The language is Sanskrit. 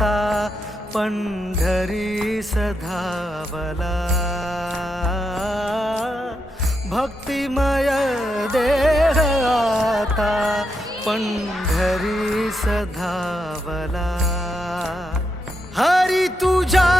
पण्ढरी सधावला वला भक्तिमय आता पण्ढरी सधावला हरि ता